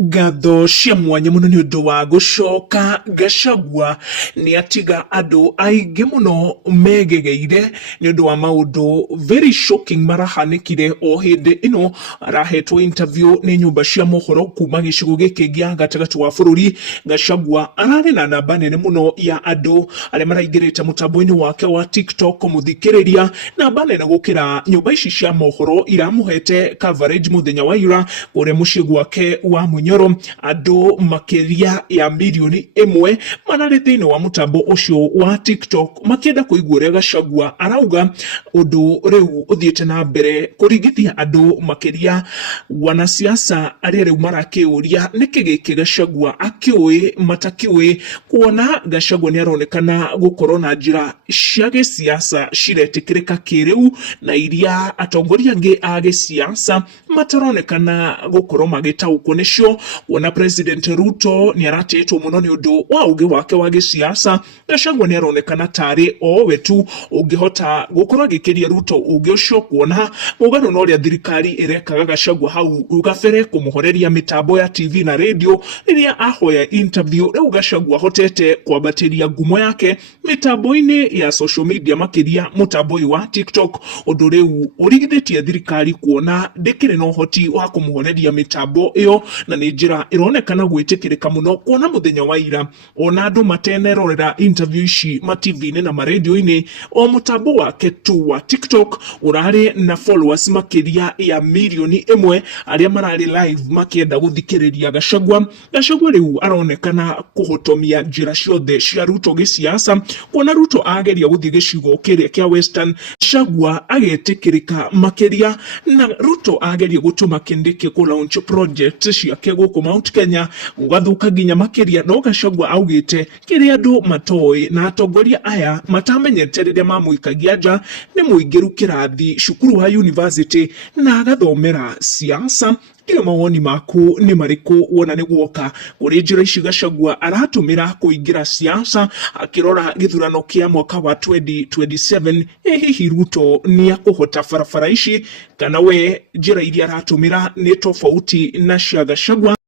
Gatho cia mwanya muno ni undu wa gucoka Gachagua ni atiga andu aingi muno megegeire ni undu wa maundu very shocking marahanikire o hindi ino. Arahetwo interview ni nyumba cia mohoro kuma gicigo giki gia gatagati wa bururi. Gachagua arari na namba nene muno ya andu aria maraingirite mutambo-ini wake wa TikTok muthikiriria, namba nene gukira nyumba ici cia mohoro iramuhete coverage muthenya wa ira uria mucii gwake wa Munyoro. Andu makiria ya milioni imwe manari thiini wa mutambo ucio wa TikTok makienda kuigua uria Gachagua arauga undu riu uthiite na mbere kurigithia andu makiria. Wanasiasa aria riu marakiuria niki giki Gachagua akiui matakiui, kuona Gachagua ni aronekana gukorwo na njira cia gisiasa ciretikirika kiriu na iria atongoria angi a gisiasa mataronekana gukorwo magitaukwo nicio. Wona President Ruto ni aratitwo muno ni undu wa ugi wake wa gisiasa. Gachagua ni aronekana tari o wetu ungihota gukorwo agikiria Ruto ugi ucio, kuona mugano no ria thirikari irekaga Gachagua hau ugabere kumuhoreria mitambo ya TV na radio. Riria ahoya interview riu Gachagua hotete kwambatiria ngumo yake mitambo-ini ya social media makiria mutambo wa TikTok. Undu riu urigithitie thirikari kuona ndikiri no hoti wa kumuhoreria mitambo iyo, na ni njira ironekana gwitikirika muno, kuona muthenya wa ira ona andu matenerorera interview ici ma TV-ini na ma radio-ini. O mutambo wake tu wa TikTok urari na followers makiria ya milioni imwe aria marari live makienda guthikiriria Gachagua. Gachagua riu aronekana kuhotomia njira ciothe cia Ruto gisiasa, kuona Ruto ageria guthie gicigo kiria kia Western, Gachagua agetikirika makiria, na Ruto ageria gutuma Kindiki ku launch project ciake guku Mount Kenya ugathuka nginya makiria. No Gachagua augite kiria andu matoi na atongoria aya matamenyete riria mamuikagia nja ni muingiru kirathi cukuru wa university na agathomera siasa. Kile mawoni maku ni mariku wona ni guoka uri njira ici Gachagua aratumira kuingira siasa akirora githurano kia mwaka wa 2027? Hihi Ruto ni akuhota barabara ici kana we njira iria aratumira ni tofauti na cia Gachagua?